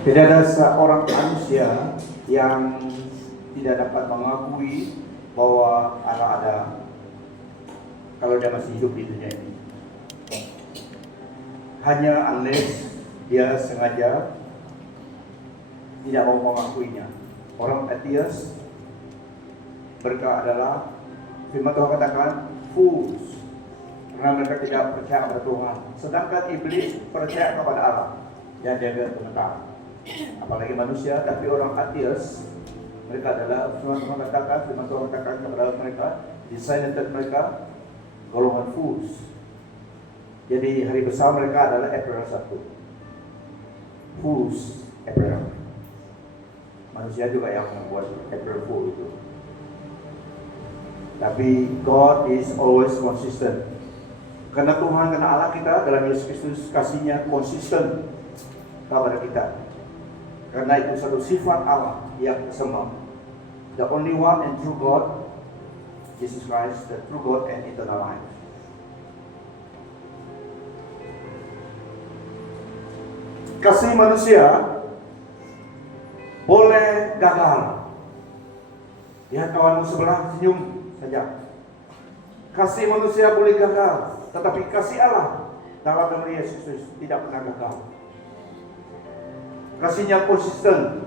Tidak ada seorang manusia yang tidak dapat mengakui bahwa Allah ada kalau dia masih hidup di dunia ini. Hanya unless dia sengaja tidak mau mengakuinya. Orang atheist, mereka adalah, firman Tuhan katakan, fools, karena mereka tidak percaya kepada Tuhan. Sedangkan iblis percaya kepada Allah dan dia berkomentar. Apalagi manusia, tapi orang atheist, mereka adalah firman Tuhan katakan kepada mereka, designated mereka golongan fools. Jadi hari besar mereka adalah April 1. Fools April. Manusia juga yang membuat April Fool itu. Tapi God is always consistent. Karena Tuhan, karena Allah kita dalam Yesus Kristus kasihnya konsisten kepada kita. Karena itu satu sifat Allah yang sama. The only one and true God, Jesus Christ, the true God and eternal life. Kasih manusia boleh gagal. Lihat kawanmu sebelah, senyum saja. Kasih manusia boleh gagal, tetapi kasih Allah dalam nama Yesus Kristus tidak pernah gagal. Kasihnya konsisten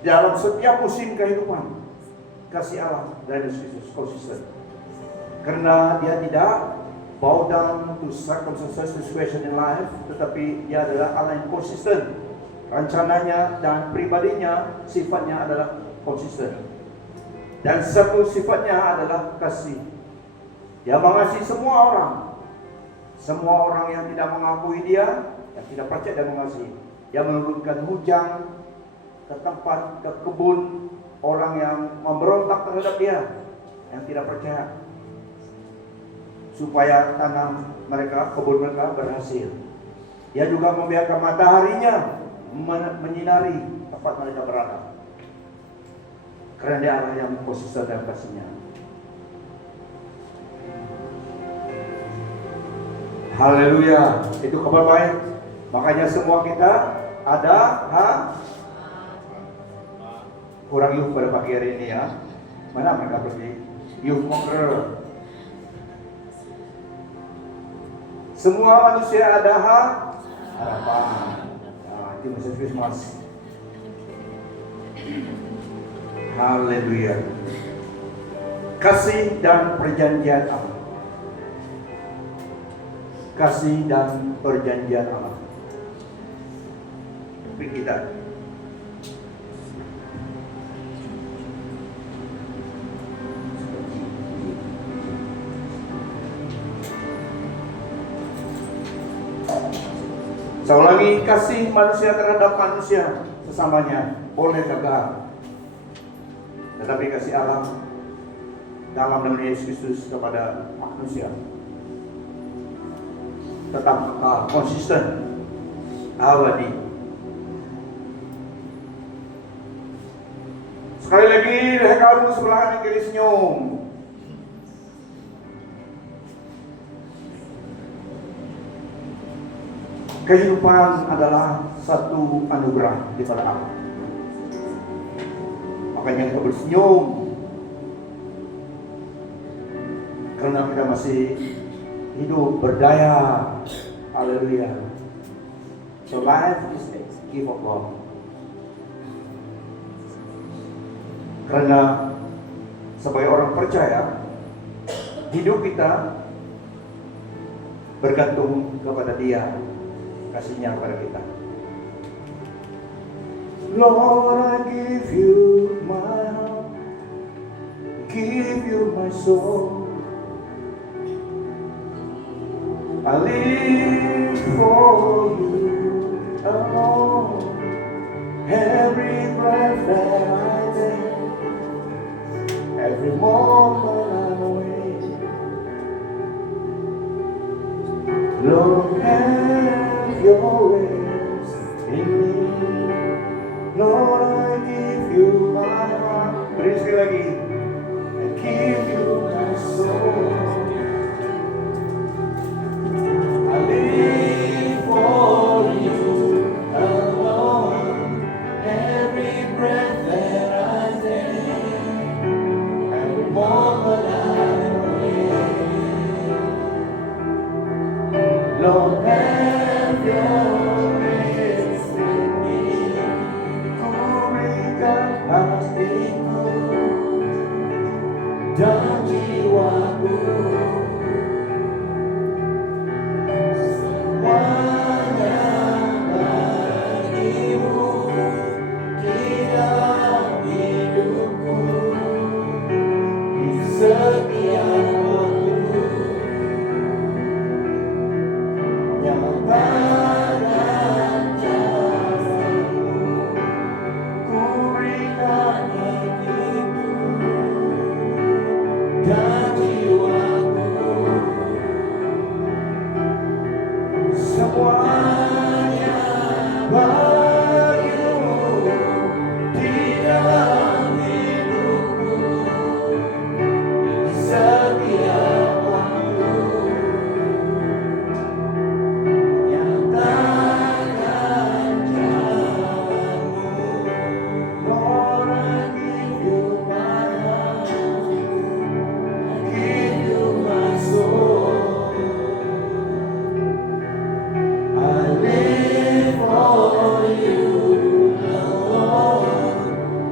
dalam setiap musim kehidupan. Kasih Allah dari Yesus Kristus konsisten, karena dia tidak bow down to circumstances, situation in life, tetapi dia adalah Allah yang konsisten. Rencananya dan pribadinya, sifatnya adalah konsisten. Dan satu sifatnya adalah kasih. Dia mengasihi semua orang. Semua orang yang tidak mengakui dia, yang tidak percaya dan mengasihi. Dia menurunkan hujan ke tempat, ke kebun orang yang memberontak terhadap dia, yang tidak percaya, supaya tanam mereka, kebun mereka berhasil. Dia juga membiarkan mataharinya menyinari tempat mereka berada, karena dia Allah yang konsisten dalam kasihnya. Haleluya, itu kabar baik. Makanya semua kita ada kurang youth pada pagi hari ini ya. Mana mereka pergi? Youth conqueror. Semua manusia ada harapan. Nah, itu message Christmas. Haleluya. Kasih dan perjanjian Allah. Kasih dan perjanjian Allah. Tapi kita saya ulangi, kasih manusia terhadap manusia sesamanya boleh gagal, tetapi kasih Allah dalam nama Yesus Kristus kepada manusia tetap konsisten, abadi. Sekali lagi, kamu sebelah kanan kiri senyum. Kehidupan adalah satu anugerah daripada Allah. Makanya kita bersenyum, karena kita masih hidup berdaya. Haleluya. So life is a gift of God. Karena sebagai orang percaya, hidup kita bergantung kepada Dia, kasihnya kepada kita. Lord, I give you my heart, give you my soul. I live for you alone. Every breath that I take, every moment I'm awake, Lord, have your ways in me. Lord, I give you my heart. Beri sekali lagi. I give you my soul. I live for bagimu di dalam hidupku setiap waktu. Nyatakan jalanmu, Lord, I give you my heart, I give you my soul. I live for you alone.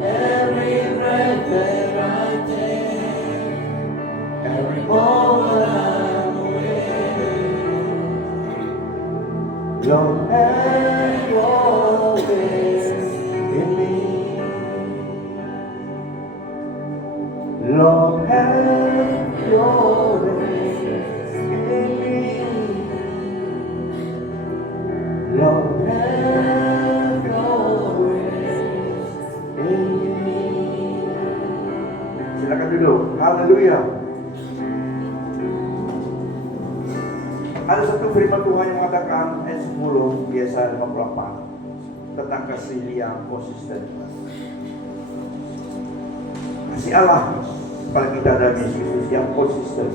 Every breath that I take, every moment I'm awake. Lord, have your way in me. Lord, have your way in me. Lord, have your way in me. Silakan duduk. Haleluya. Ada satu firman Tuhan yang mengatakan ayat 10 Yesaya 58 tentang kasih yang konsisten. Kasih Allah kepada kita dan Yesus yang konsisten.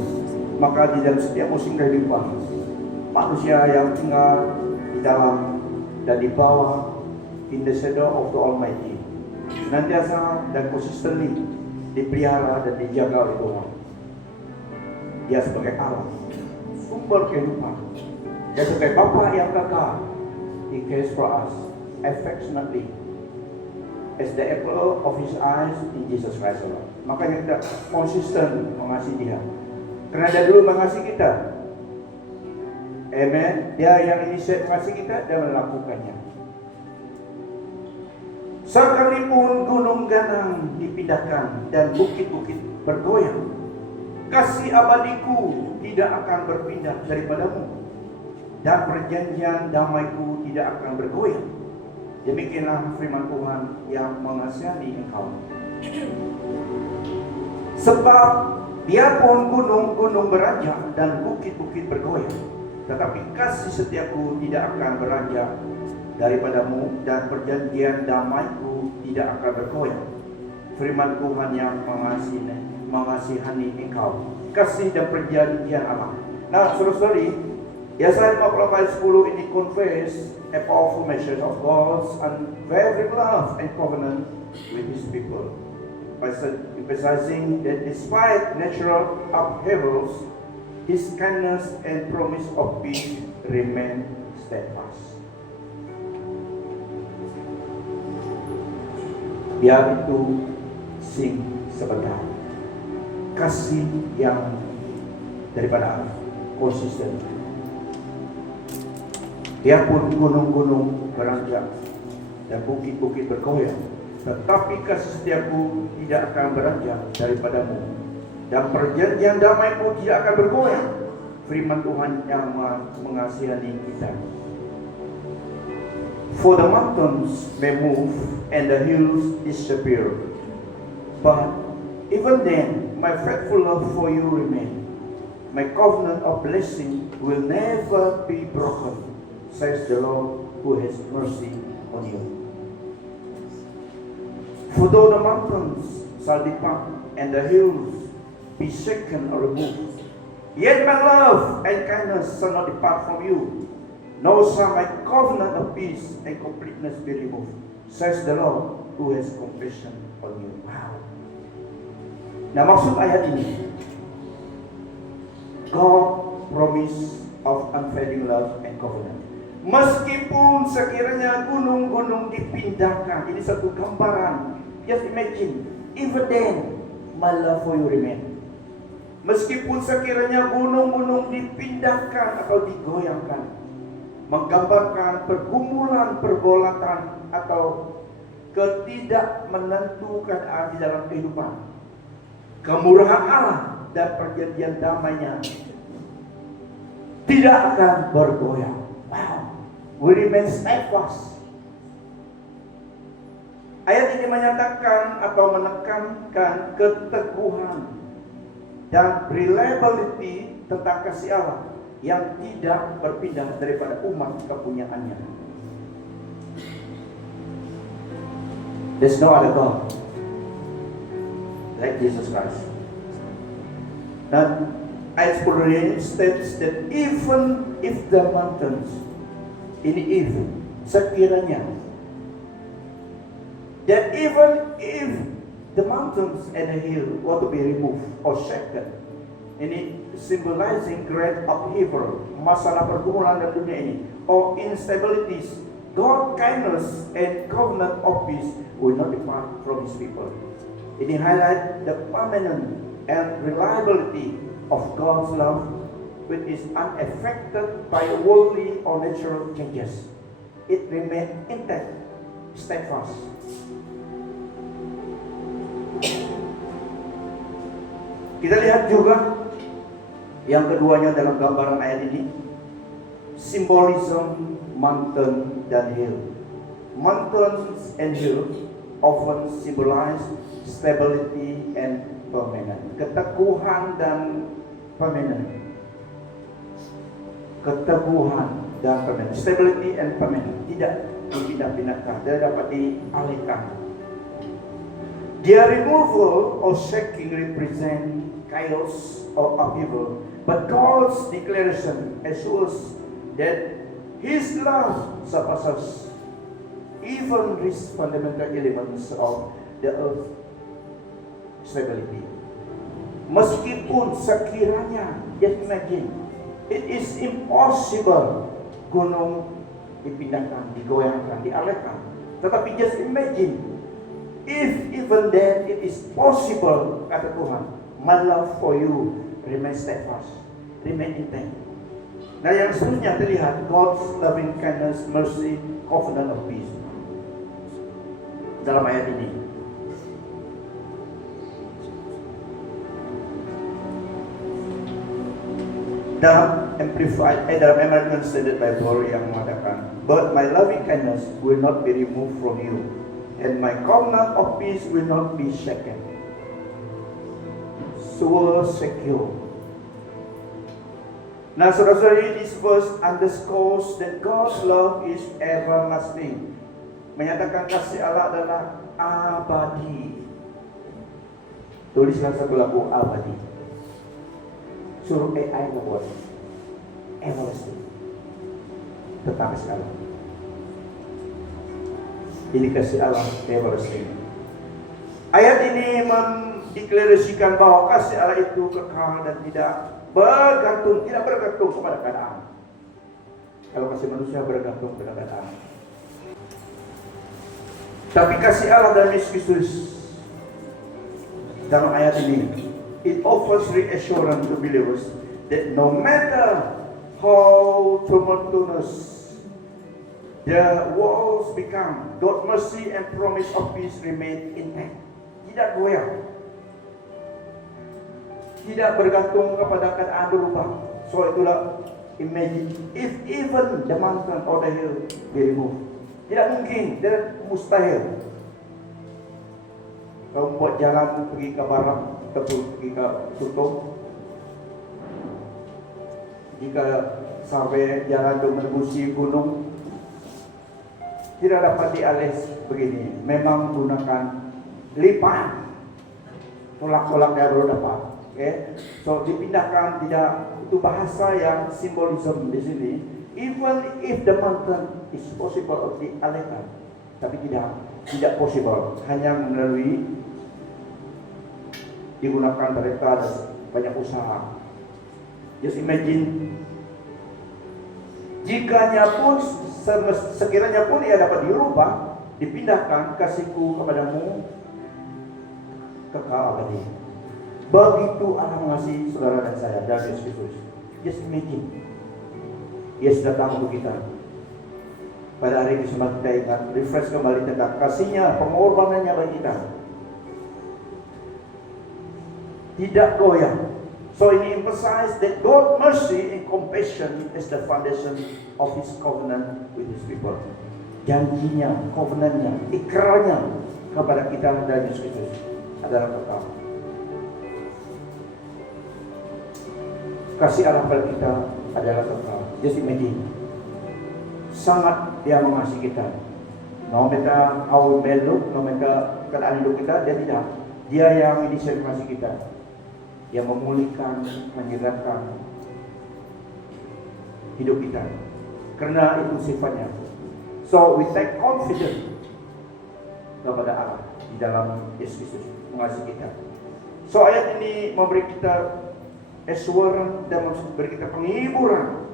Maka di dalam setiap musim kehidupan manusia yang tinggal di dalam dan di bawah in the shadow of the Almighty senantiasa dan consistently dipelihara dan dijaga oleh Tuhan. Dia sebagai Allah, sumber kehidupan. Dia sebagai Bapa yang kekal. He cares for us affectionately as the apple of His eyes in Jesus Christ alone. Makanya kita konsisten mengasihi Dia, karena Dia dulu mengasihi kita. Amen. Dia yang inisiat mengasihi kita dan melakukannya. Sekalipun gunung ganang dipindahkan dan bukit-bukit bergoyang, kasih abadiku tidak akan berpindah daripadamu, dan perjanjian damaiku tidak akan bergoyang. Demikianlah firman Tuhan yang mengasihani engkau. Sebab biarpun gunung-gunung beranjak dan bukit-bukit bergoyang, tetapi kasih setiaku tidak akan beranjak daripadamu, dan perjanjian damaiku tidak akan bergoyang. Firman Tuhan yang mengasihani engkau. Kasih dan perjanjian Allah. Nah, saudara-saudari, Yesaya 54:10 ini confess a powerful message of God's unwavering love and covenant with His people, by emphasizing that despite natural upheavals, His kindness and promise of peace remain steadfast. Biar itu sing sebentar. Kasih yang daripada Allah konsisten. Biarpun gunung-gunung beranjak dan bukit-bukit bergoyang, tetapi kasih setiaku tidak akan beranjak daripadamu, dan perjanjian damaiku tidak akan bergoyang. Firman Tuhan yang mengasihani kita. For the mountains may move and the hills disappear, but even then my faithful love for you remain. My covenant of blessing will never be broken, says the Lord who has mercy on you. For though the mountains shall depart and the hills be shaken or removed, yet my love and kindness shall not depart from you, nor shall my covenant of peace and completeness be removed, says the Lord who has compassion on you. Wow. Nah, maksud ayat ini, God promise of unfailing love and covenant. Meskipun sekiranya gunung-gunung dipindahkan, ini satu gambaran. Just imagine, even then my love for you remain. Meskipun sekiranya gunung-gunung dipindahkan atau digoyangkan, menggambarkan pergumulan, pergolakan atau ketidakmenentukan di dalam kehidupan. Kemurahan Allah dan perjanjian damainya tidak akan bergoyang. Wow, we remain steadfast. Ayat ini menyatakan atau menekankan keteguhan dan reliability tentang kasih Allah yang tidak berpindah daripada umat kepunyaannya. There's no other God like Jesus Christ. Dan ayat 10 ini states that even if the mountains, ini if, sekiranya, that even if the mountains and the hill were to be removed or shaken, ini symbolizing great upheaval, masalah pergumulan dalam dunia ini, or instabilities, God's kindness and covenant of peace will not depart from His people. Ini highlight the permanent and reliability of God's love, which is unaffected by worldly or natural changes. It remains intact, steadfast. Kita lihat juga yang keduanya dalam gambaran ayat ini, symbolism mountain dan hill. Mountains and hills often symbolize stability and permanent. Keteguhan dan permanent. Keteguhan dan permanent. Stability and permanent. Tidak dipindah-pindahkan, tidak dapat dialihkan. Their removal or shaking represent chaos or upheaval, but God's declaration assures that His love surpasses even these fundamental elements of the earth stability. Meskipun sekiranya, just imagine, it is impossible gunung dipindahkan, digoyangkan, dialihkan. Tetapi just imagine, if even then it is possible, kata Tuhan, my love for you remain steadfast, remain intact. Nah, yang seterusnya terlihat God's loving kindness, mercy, covenant of peace dalam ayat ini. Dalam dalam American Standard Bible yang mengatakan, but my loving kindness will not be removed from you, and my covenant of peace will not be shaken. So secure. Nah, saudara-saudari, this verse underscores that God's love is everlasting. Menyatakan kasih Allah adalah abadi. Tulislah satu lagu abadi. Suruh AI membuat everlasting. Tetap sekali. Ini kasih Allah everlasting. Ayat ini mendeklarasikan bahwa kasih Allah itu kekal dan tidak bergantung kepada keadaan. Kalau kasih manusia bergantung kepada keadaan. Tapi kasih Allah dan Yesus Kristus dalam ayat ini, it offers reassurance to believers that no matter how tumultuous the walls become, God's mercy and promise of peace remain intact. Tidak goyah, tidak bergantung kepada keadaan berubah. So itulah, imagine if even the mountain or the hill be removed. Tidak mungkin, tidak mustahil. Kalau buat jalan pergi ke barat, pergi ke Sutong, jika sampai jalan itu menembusi gunung, tidak dapat dialis begini. Memang gunakan lipat, tolak-tolak dia baru dapat. Okay? So dipindahkan, tidak, itu bahasa yang simbolisme di sini. Even if the mountain is possible dialihkan, tapi tidak possible, hanya melalui digunakan mereka dan banyak usaha. Just imagine, sekiranya pun ia dapat dirubah, dipindahkan, kasihku kepadamu kekal abadi. Begitu Allah mengasihi saudara dan saya dan Yesus Kristus. Just imagine, Yesus datang untuk kita. Pada hari ini semua kita ingat, refresh kembali tentang kasihnya, pengorbanannya bagi kita. Tidak goyah. So ini emphasize that God's mercy and compassion is the foundation of His covenant with His people. Janjinya, covenantnya, ikrarnya kepada kita dan Yesus Kristus adalah kekal. Kasih Allah pada kita adalah kekal. Just imagine, sangat Dia mengasihi kita. No matter how we may look, no matter keadaan hidup kita, dia tidak. Dia yang inisiasi kita, yang memulihkan, menyegarkan hidup kita. Karena itu sifatnya. So we take confidence kepada Allah di dalam Yesus Kristus mengasihi kita. So ayat ini memberi kita assurance dan memberi kita penghiburan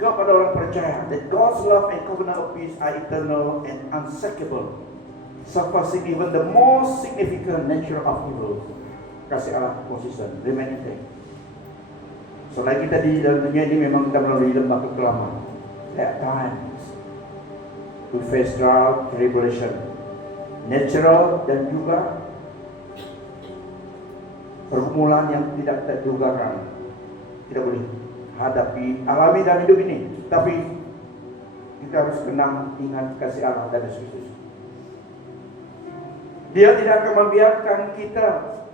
kepada orang percaya that God's love and covenant of peace are eternal and unshakable, surpassing even the most significant nature of evil. Kasih Allah konsisten, remain intact. Selain kita di dalam dunia ini memang kita melalui lembah kekelaman. At times we face drought, tribulation, natural dan juga pergumulan yang tidak terdugakan. Tidak boleh hadapi, alami dalam hidup ini. Tapi kita harus kenang ingat kasih Allah dan Yesus Kristus. Dia tidak akan membiarkan kita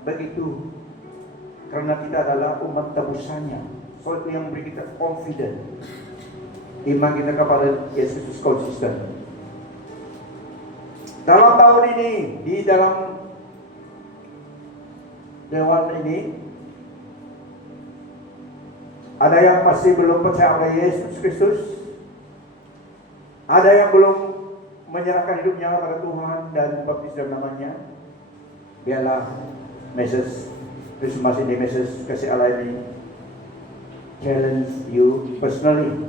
begitu, karena kita adalah umat tebusannya. So itu yang memberi kita confident. Iman kita kepada Yesus Kristus konsisten. Dalam tahun ini, di dalam dewan ini, ada yang masih belum percaya pada Yesus Kristus, ada yang belum menyerahkan hidupnya kepada Tuhan dan baptis dalam namanya. Biarlah message Christmas ini, message kasih Allah ini challenge you personally,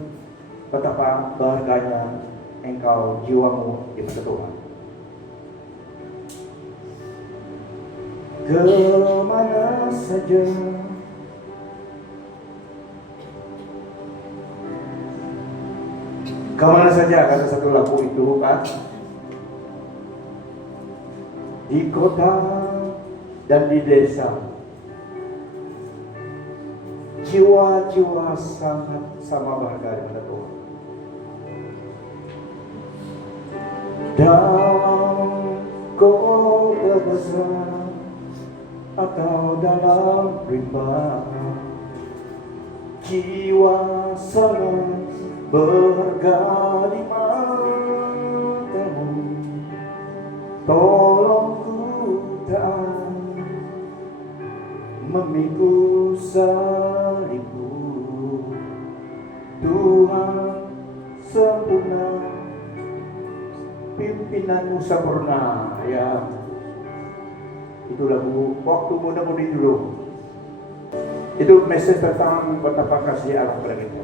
betapa berharganya engkau jiwamu di mata Tuhan. Kemana saja kemana saja, kata satu lagu itu kan, di kota dan di desa, jiwa-jiwa sangat sama berharga di mata Tuhan. Dalam kota besar atau dalam rimba, jiwa sangat berharga di matamu. Tolong ku taat memikul salibmu. Tuhan sempurna, pimpinanmu sempurna. Ya, itu lagu waktu muda-mudi dulu. Itu message tentang betapa kasih Allah kepada kita.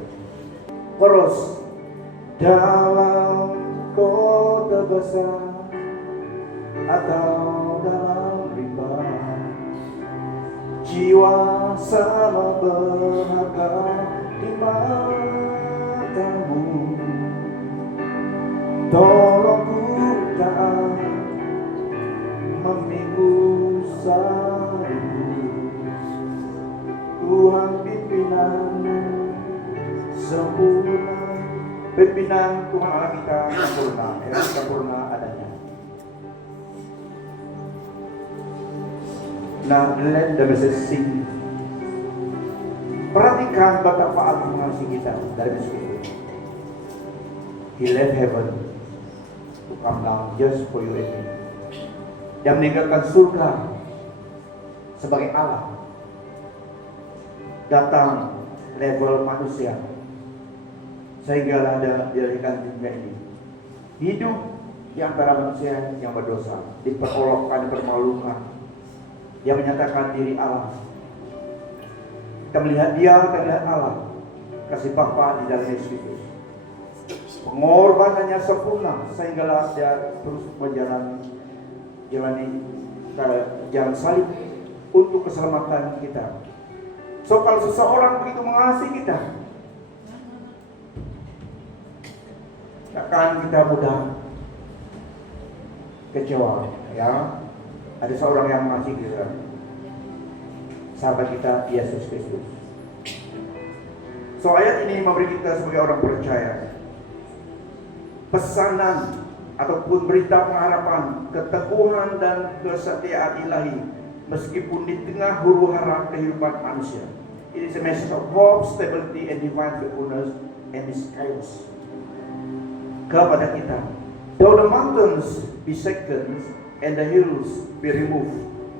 Terus dalam kota besar atau dalam rimba, jiwa sama berharga di matamu. Tolong ku taat memikul salibmu. Tuhan pimpinanmu sempurna, pimpinan Tuhan Allah kita sempurna, sempurna adanya. Now let the message sing. Perhatikan betapa Allah mengasihi kita dari Yesus. He left heaven to come down just for you and me. Dia meninggalkan surga sebagai Allah, datang level manusia, sehingga dia dilahirkan di dunia ini, hidup di antara manusia yang berdosa, diperolokkan, dipermalukan. Dia menyatakan diri Allah. Kita melihat dia, kita melihat Allah, kasih Bapa di dalam Yesus Kristus. Pengorbanannya sempurna, sehingga dia terus menjalani jalan salib untuk keselamatan kita. So kalau seseorang begitu mengasihi kita, takkan kita mudah kecewa. Ya, ada seorang yang mengasihi kita, sahabat kita Yesus Kristus. So ayat ini memberi kita sebagai orang percaya pesanan ataupun berita pengharapan, keteguhan dan kesetiaan ilahi meskipun di tengah huru-hara kehidupan manusia. It is a message of hope, stability and divine faithfulness and His chaos kepada kita. Though the mountains be shaken and the hills be removed,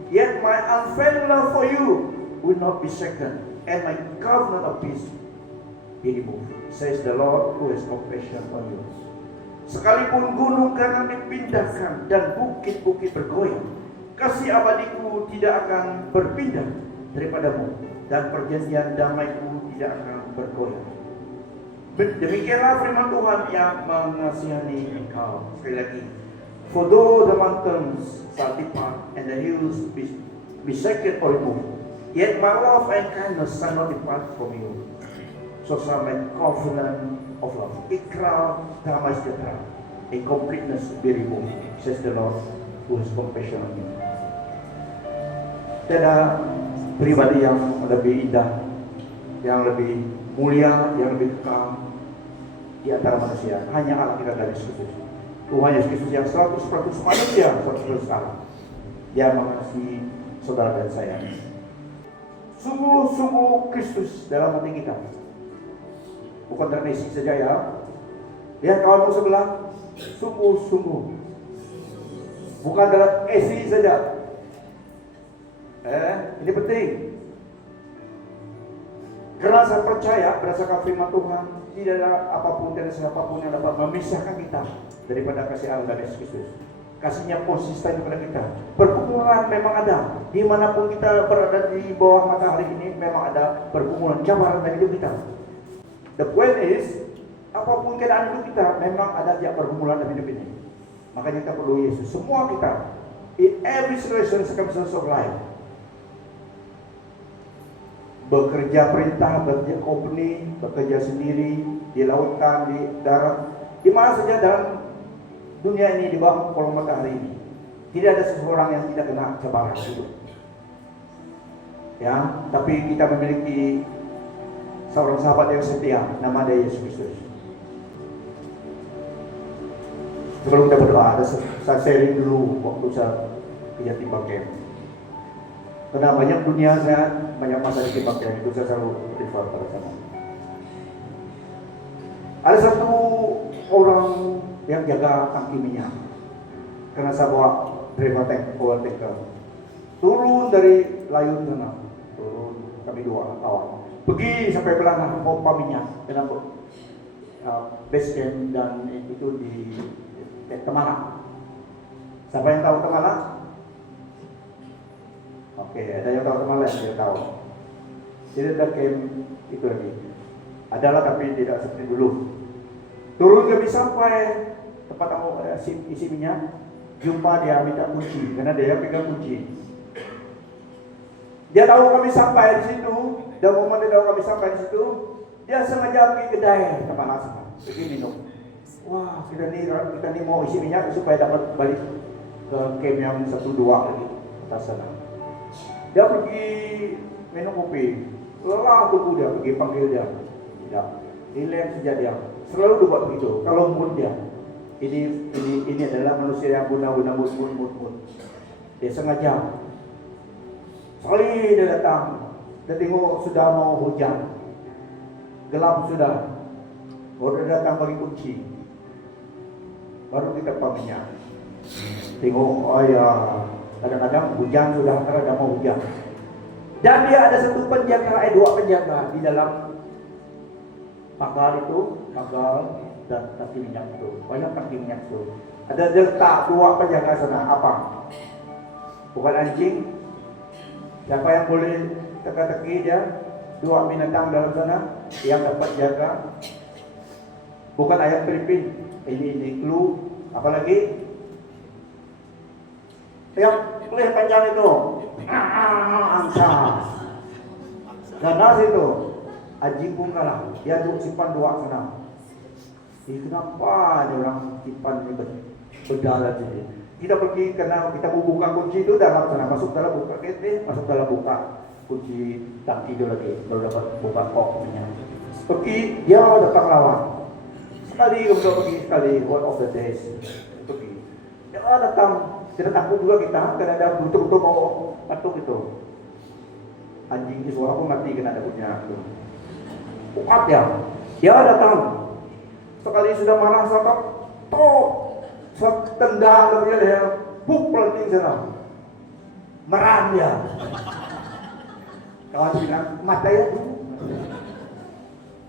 yet my unfailing love for you will not be shaken, and my covenant of peace be removed, says the Lord who has compassion on you. Sekalipun gunung karang dipindahkan dan bukit-bukit bergoyang, kasih abadiku tidak akan berpindah daripadamu, dan perjanjian damaiku tidak akan bergoyang. Demikianlah firman Tuhan yang mengasihani engkau. Sekali lagi, for though the mountains shall depart and the hills be shaken or removed, yet my love and kindness shall not depart from you. So shall my covenant of love, ikrar damai sejahtera, incompleteness be removed, says the Lord who has compassion on you. Tiada pribadi yang lebih indah, yang lebih mulia, yang lebih kekal di antara manusia, hanya Allah kita dari Yesus Kristus. Tuhan Yesus Kristus yang 100% manusia, 100% Allah. Dia mengasihi saudara dan saya. Sungguh-sungguh Kristus dalam hati kita. Bukan termesi saja ya. Lihat kawanmu sebelah, sungguh-sungguh. Bukan dalam esi saja. Ini penting. Karena saya percaya berdasarkan firman Tuhan, tidak ada apapun dan siapapun yang dapat memisahkan kita daripada kasih Allah dan Yesus Kristus. Kasihnya konsisten kepada kita. Pergumulan memang ada. Dimanapun kita berada di bawah matahari ini, memang ada pergumulan, cabaran dalam hidup kita. The point is, apapun keadaan hidup kita, memang ada tiap pergumulan dalam hidup ini. Makanya kita perlu Yesus. Semua kita, in every situation, circumstance of life, bekerja perintah, bekerja company, bekerja sendiri, di lautan, di darat, di mana saja dalam dunia ini, di bawah kolom matahari ini, tidak ada seseorang yang tidak kena cabaran hidup. Ya, tapi kita memiliki seorang sahabat yang setia, nama dia Yesus Kristus. Sebelum kita berdoa, saya sharing dulu waktu saya kerja di Bangkeng. Karena banyak dunia saya, banyak masa di Bangkeng, itu saya selalu refer pada sana. Ada satu orang yang jaga tangki minyak. Karena saya bawa driver tank, power tanker. Turun dari layun sana, turun kami dua kawan. Pergi sampai belakang pompa minyak dengan base camp dan itu di Temala. Siapa yang tahu Temala? Oke, ada yang tahu Temala yang tidak tahu. Jadi ada camp itu lagi. Adalah tapi tidak seperti dulu. Turun kami sampai tempat isi minyak. Jumpa dia minta kunci karena dia pegang kunci. Dia tahu kami sampai di situ. Dan momen dia tahu kami sampai di situ, dia sengaja pergi kedai tempat nasi, pergi minum. Wah, kita ni mau isi minyak supaya dapat balik ke camp yang 1-2 lagi atas sana. Dia pergi minum kopi, lelah tunggu dia, pergi panggil dia. Tidak, relax saja dia. Selalu buat begitu. Kalau mood dia, ini adalah manusia yang guna-guna mood. Dia sengaja. Sekali dia datang, dia tengok sudah mau hujan, gelap sudah. Baru dia datang bagi kunci. Baru kita pamitnya. Tengok, oh ya, kadang-kadang hujan sudah terada mau hujan. Dan dia ada satu penjaga, dua penjaga di dalam pagar itu, pagar dan tangki minyak itu. Banyak tangki minyak itu. Ada letak dua penjaga sana. Apa? Bukan anjing. Siapa yang boleh teka-teki dia? Dua binatang dalam sana yang dapat jaga. Bukan ayam Filipin. Ini clue. Apalagi yang boleh panjang itu angsa. Ganas itu anjing pun kalah. Dia simpan dua sana. Kenapa ada orang simpan ini berdarah ini? Kita pergi karena kita buka kunci itu dalam sana, masuk dalam buka gate, masuk dalam buka kunci tangki itu lagi, baru dapat buka koknya. Pergi, dia datang lawan. Sekali kemudian pergi sekali, one of the days pergi. Dia datang, tidak takut juga kita, karena ada betul-betul mau patuk itu. Anjing di suara pun mati kena ada punya itu. Kuat ya, dia datang. Sekali sudah marah sangat, tok. tendang dia leher, pukul ting sana. Meram dia. Kawan bilang, mata ya.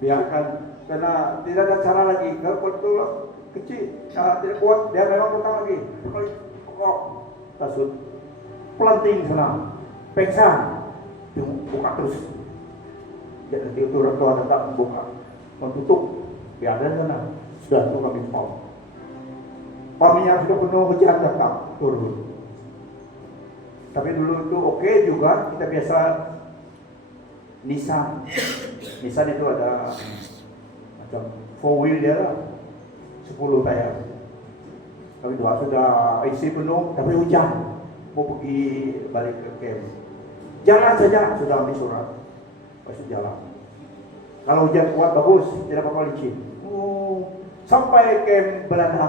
Biarkan, karena tidak ada cara lagi. Kalau betul kecil, tidak kuat, dia memang petang lagi. Kok tasut, pelanting sana, pengsan, buka terus. Jadi itu orang tua tetap membuka, menutup, biarkan sana. Sudah itu kami pom. Pomnya sudah penuh hujan tetap turun. Tapi dulu itu oke juga, kita biasa Nissan itu ada macam 4 wheel dia lah, 10 tayar. Kami dua sudah isi penuh, tapi hujan, mau pergi balik ke camp. Jalan saja, sudah ambil surat, masuk jalan. Kalau hujan kuat bagus, tidak apa-apa licin. Sampai camp Belanda,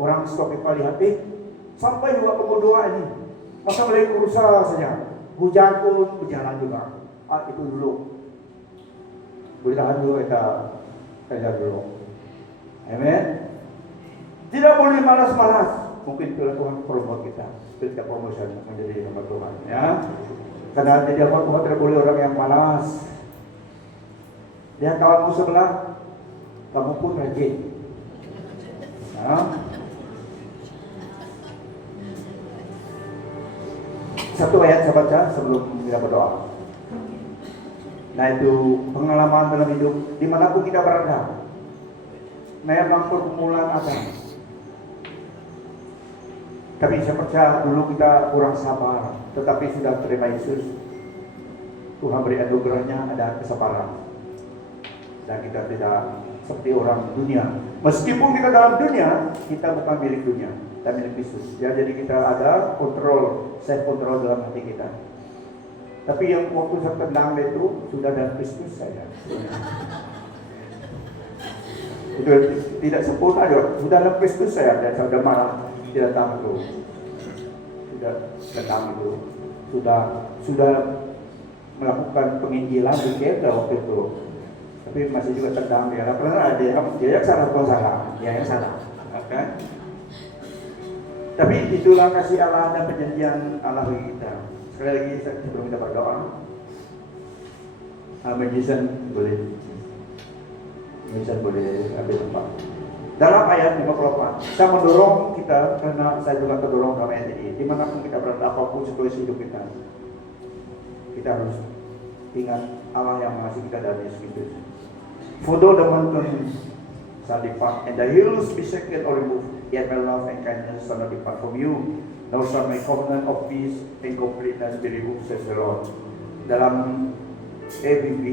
orang stok kita lihat, sampai juga kemudian ini, masa mulai berusaha saja. Hujan pun berjalan juga. Itu dulu. Boleh tahan dulu kita kejar dulu. Amen. Tidak boleh malas-malas. Mungkin itulah Tuhan promote kita. Kita promotion menjadi hamba Tuhan. Ya. Karena jadi hamba Tuhan tidak boleh orang yang malas. Dia kawanmu sebelah, kamu pun rajin. Ya. Satu ayat saya baca sebelum kita berdoa. Nah itu pengalaman dalam hidup dimanapun kita berada. Memang pergumulan ada. Tapi saya percaya dulu kita kurang sabar. Tetapi sudah terima Yesus, Tuhan beri anugerahnya ada kesabaran. Dan kita tidak seperti orang dunia. Meskipun kita dalam dunia, kita bukan milik dunia, kita milik Kristus. Ya, jadi kita ada kontrol, self kontrol dalam hati kita. Tapi yang waktu saya tendang itu sudah dalam Kristus saya. Itu tidak sempurna juga. Sudah dalam Kristus saya dan saya sudah marah tidak tahu itu. Sudah tendang itu. Sudah melakukan penginjilan di Kepra waktu itu. Tapi masih juga tendang dia. Karena dia yang salah, bukan salah. Dia yang salah. Okay? Tapi itulah kasih Allah dan perjanjian Allah bagi kita. Sekali lagi sebelum kita berdoa, Jason boleh ambil tempat. Dalam ayat 54, saya mendorong kita karena saya juga terdorong dalam ayat ini. Dimanapun kita berada, apapun situasi hidup kita, kita harus ingat Allah yang mengasihi kita dan Yesus Kristus. For though the mountains shall depart and the hills be shaken or removed, yet my love and kindness shall not depart from you. Nor shall my covenant of peace and completeness be removed, says the Lord. Dalam ABB,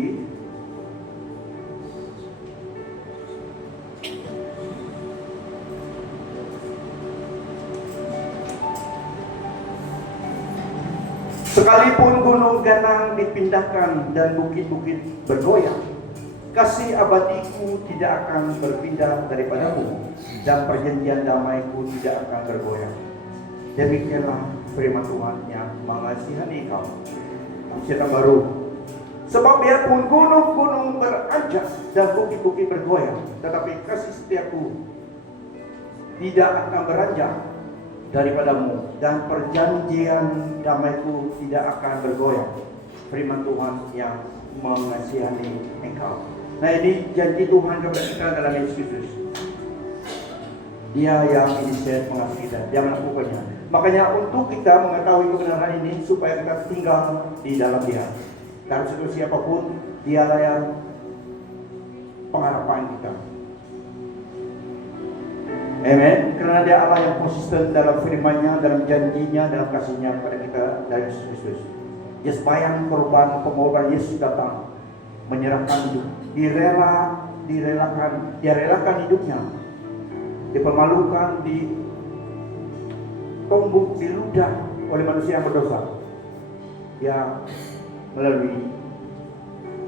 sekalipun gunung ganang dipindahkan dan bukit-bukit bergoyang, kasih abadiku tidak akan berpindah daripadamu, dan perjanjian damaiku tidak akan bergoyang. Demikianlah firman Tuhan yang mengasihani kau. Cerita baru. Sebab biarpun gunung-gunung beranjak dan bukit-bukit bergoyang, tetapi kasih setiaku tidak akan beranjak daripadamu, dan perjanjian damaiku tidak akan bergoyang. Firman Tuhan yang mengasihani engkau. Nah, ini janji Tuhan kepada kita dalam Yesus Kristus. Dia yang inisiatif mengasihi kita, dia melakukannya. Makanya untuk kita mengetahui kebenaran ini supaya kita tinggal di dalam Dia. Dalam situasi apapun, Dialah yang pengharapan kita. Amen. Karena Dia Allah yang konsisten dalam firman-Nya, dalam janjinya, dalam kasih-Nya kepada kita dari Yesus Kristus. Dia sembahyang korban pengorbanan Yesus datang menyerahkan hidup, dia relakan hidupnya, dipermalukan, ditombok, diludah oleh manusia yang berdosa. Dia melalui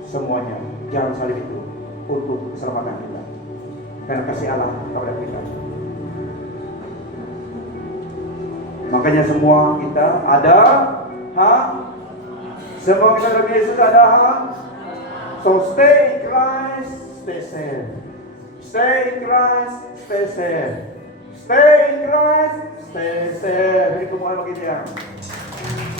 semuanya jalan salib itu untuk keselamatan kita dan kasih Allah kepada kita. Makanya semua kita ada hak, semua kita dalam Yesus ada hak. So stay in Christ, stay safe. Stay in Christ, stay safe. Stay in Christ. Stay. Beri kemuliaan bagi dia.